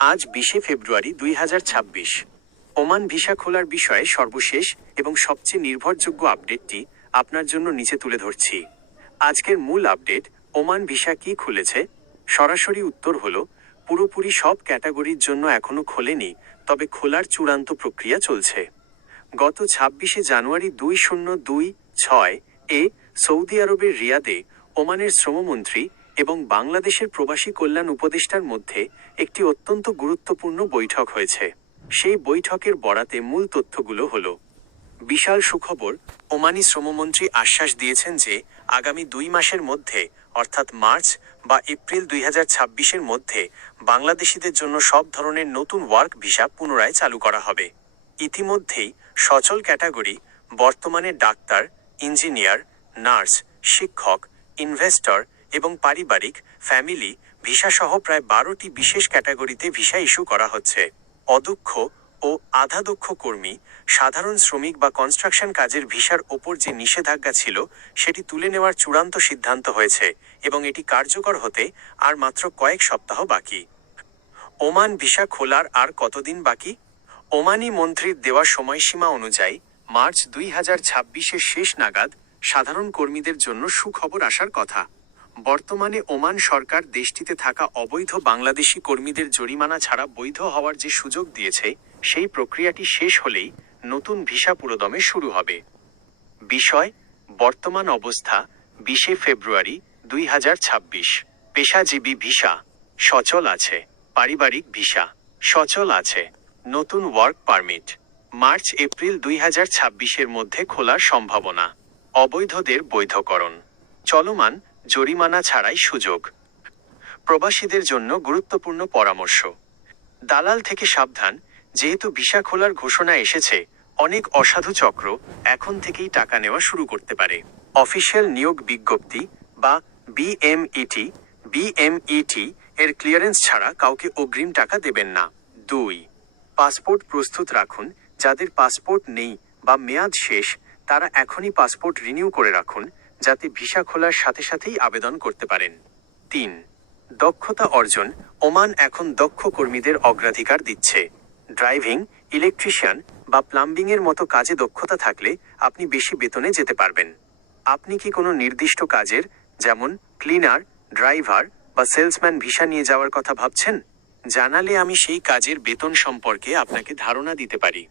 আজ 20 ফেব্রুয়ারি 2026। Oman visa খোলার বিষয়ে সর্বশেষ এবং সবচেয়ে নির্ভরযোগ্য আপডেটটি আপনার জন্য নিচে তুলে ধরছি। আজকের মূল আপডেট, ওমান ভিসা কি খুলেছে? সরাসরি উত্তর হলো, পুরোপুরি সব ক্যাটাগরির জন্য এখনও খোলেনি, তবে খোলার চূড়ান্ত প্রক্রিয়া চলছে। গত 26 জানুয়ারি 2026 এ সৌদি আরবের রিয়াদে ওমানের শ্রমমন্ত্রী এবং বাংলাদেশের প্রবাসী কল্যাণ উপদেষ্টার মধ্যে একটি অত্যন্ত গুরুত্বপূর্ণ বৈঠক হয়েছে। সেই বৈঠকের বরাতে মূল তথ্যগুলো হলো, বিশাল সুখবর, ওমানি শ্রমমন্ত্রী আশ্বাস দিয়েছেন যে আগামী 2 মাসের মধ্যে, অর্থাৎ মার্চ বা এপ্রিল 2026-এর মধ্যে বাংলাদেশিদের জন্য সব ধরনের নতুন ওয়ার্ক ভিসা পুনরায় চালু করা হবে। ইতিমধ্যেই সচল ক্যাটাগরি, বর্তমানে ডাক্তার, ইঞ্জিনিয়ার, নার্স, শিক্ষক, ইনভেস্টর এবং পারিবারিক ফ্যামিলি ভিসাসহ প্রায় 12টি বিশেষ ক্যাটাগরিতে ভিসা ইস্যু করা হচ্ছে। অদক্ষ ও আধাদক্ষ কর্মী, সাধারণ শ্রমিক বা কনস্ট্রাকশন কাজের ভিসার ওপর যে নিষেধাজ্ঞা ছিল সেটি তুলে নেওয়ার চূড়ান্ত সিদ্ধান্ত হয়েছে এবং এটি কার্যকর হতে আর মাত্র কয়েক সপ্তাহ বাকি। ওমান ভিসা খোলার আর কতদিন বাকি? ওমানি মন্ত্রীর দেওয়া সময়সীমা অনুযায়ী মার্চ 2026-এর শেষ নাগাদ সাধারণ কর্মীদের জন্য সুখবর আসার কথা। বর্তমানে ওমান সরকার দেশটিতে থাকা অবৈধ বাংলাদেশি কর্মীদের জরিমানা ছাড়া বৈধ হওয়ার যে সুযোগ দিয়েছে, সেই প্রক্রিয়াটি শেষ হলেই নতুন ভিসা পুরোদমে শুরু হবে। বিষয়, বর্তমান অবস্থা 20 ফেব্রুয়ারি 2026। পেশাজীবী ভিসা সচল আছে, পারিবারিক ভিসা সচল আছে, নতুন ওয়ার্ক পারমিট মার্চ এপ্রিল 2026-এর মধ্যে খোলার সম্ভাবনা, অবৈধদের বৈধকরণ চলমান, জরিমানা ছাড়াই সুযোগ। প্রবাসীদের জন্য গুরুত্বপূর্ণ পরামর্শ, দালাল থেকে সাবধান, যেহেতু ভিসা খোলার ঘোষণা এসেছে, অনেক অসাধু চক্র এখন থেকেই টাকা নেওয়া শুরু করতে পারে। অফিসিয়াল নিয়োগ বিজ্ঞপ্তি বা বিএমইটি এর ক্লিয়ারেন্স ছাড়া কাউকে অগ্রিম টাকা দেবেন না। 2. পাসপোর্ট প্রস্তুত রাখুন, যাদের পাসপোর্ট নেই বা মেয়াদ শেষ তারা এখনই পাসপোর্ট রিনিউ করে রাখুন, যাতে ভিসা খোলার সাথে সাথেই আবেদন করতে পারেন। 3. দক্ষতা অর্জন, ওমান এখন দক্ষ কর্মীদের অগ্রাধিকার দিচ্ছে। ড্রাইভিং, ইলেকট্রিশিয়ান বা প্লাম্বিংয়ের মতো কাজে দক্ষতা থাকলে আপনি বেশি বেতনে যেতে পারবেন। আপনি কি কোনো নির্দিষ্ট কাজের, যেমন ক্লিনার, ড্রাইভার বা সেলসম্যান ভিসা নিয়ে যাওয়ার কথা ভাবছেন? জানালে আমি সেই কাজের বেতন সম্পর্কে আপনাকে ধারণা দিতে পারি।